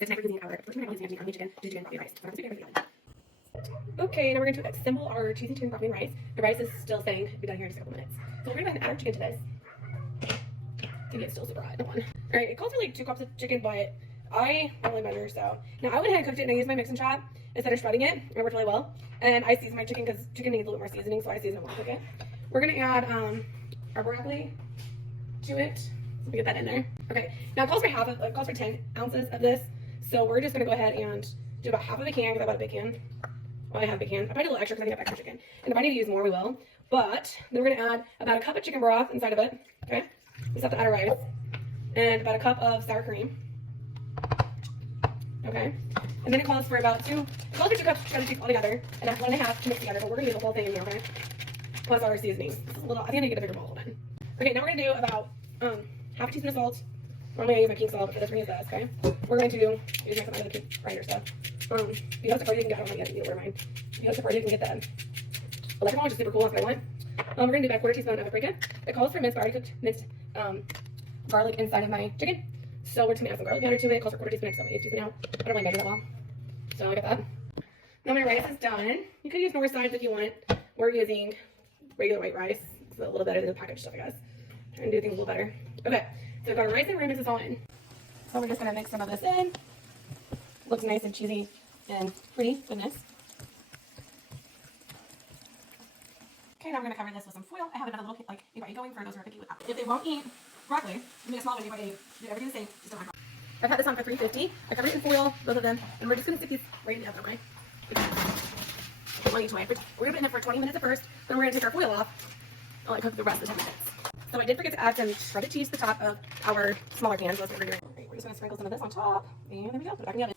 it's time for using our 14 minute using our chicken to chicken broccoli rice. Okay, now we're going to assemble our cheesy chicken broccoli and rice. The rice is still saying be done here in just a couple minutes. So we're going to go ahead and add our chicken to this. Maybe it's still super hot. All right, it calls for like 2 cups of chicken, but I don't really measure, so. Now I went ahead and cooked it and I used my mix and chop instead of shredding it. It worked really well. And I seasoned my chicken because chicken needs a little bit more seasoning, so I seasoned it when I cook it. We're going to add our broccoli to it. So we get that in there. Okay, now it calls for 10 ounces of this. So we're just going to go ahead and do about half of a can because I bought a big can. Well, I have a big can. I probably did a little extra because I have extra chicken. And if I need to use more, we will. But then we're going to add about a cup of chicken broth inside of it. Okay, we just have to add our rice. And about a cup of sour cream. Okay, and then it calls for about 2 cups of cheddar cheese all together, and that's 1.5 to mix together, but we're gonna do the whole thing in there, okay? Plus our seasonings. This is a little, I think I need to get a bigger bowl then. Okay, now we're gonna do about half a teaspoon of salt. Normally I use my pink salt, but for this we're gonna use this, okay? We're going to use my some of the pink grinder stuff. If you host a party, you can get, I don't know yet, you can wear mine. If you host a party, you can get that electric one, which is super cool, that's what I want. We're gonna do about a 1/4 teaspoon of paprika. It calls for minced, already cooked minced garlic inside of my chicken. So we're just gonna add some garlic powder to it. It calls for 1/4 teaspoon, so I'm 1/8 teaspoon now. I don't really measure that well. So I got that. Now my rice is done. You could use north sides if you want. We're using regular white rice. It's a little better than the packaged stuff, I guess. Trying to do things a little better. Okay, so we've got our rice and we're gonna mix this all in. So we're just gonna mix some of this in. Looks nice and cheesy and pretty. Goodness. Okay, now we're gonna cover this with some foil. I have another little like egg going for those who are picky with that. If they won't eat broccoli, you make a small one, egg. Do everything the same, just don't have broccoli. I've had this on for 350. I covered it in foil, both of them, and we're just gonna stick these right in the oven, right? One each way. We're gonna put it in there for 20 minutes at first, then we're gonna take our foil off and let it cook the rest of the 10 minutes. So I did forget to add some shredded cheese to the top of our smaller pan, so that's what we're doing. Right, we're just gonna sprinkle some of this on top, and there we go, put it back in the oven.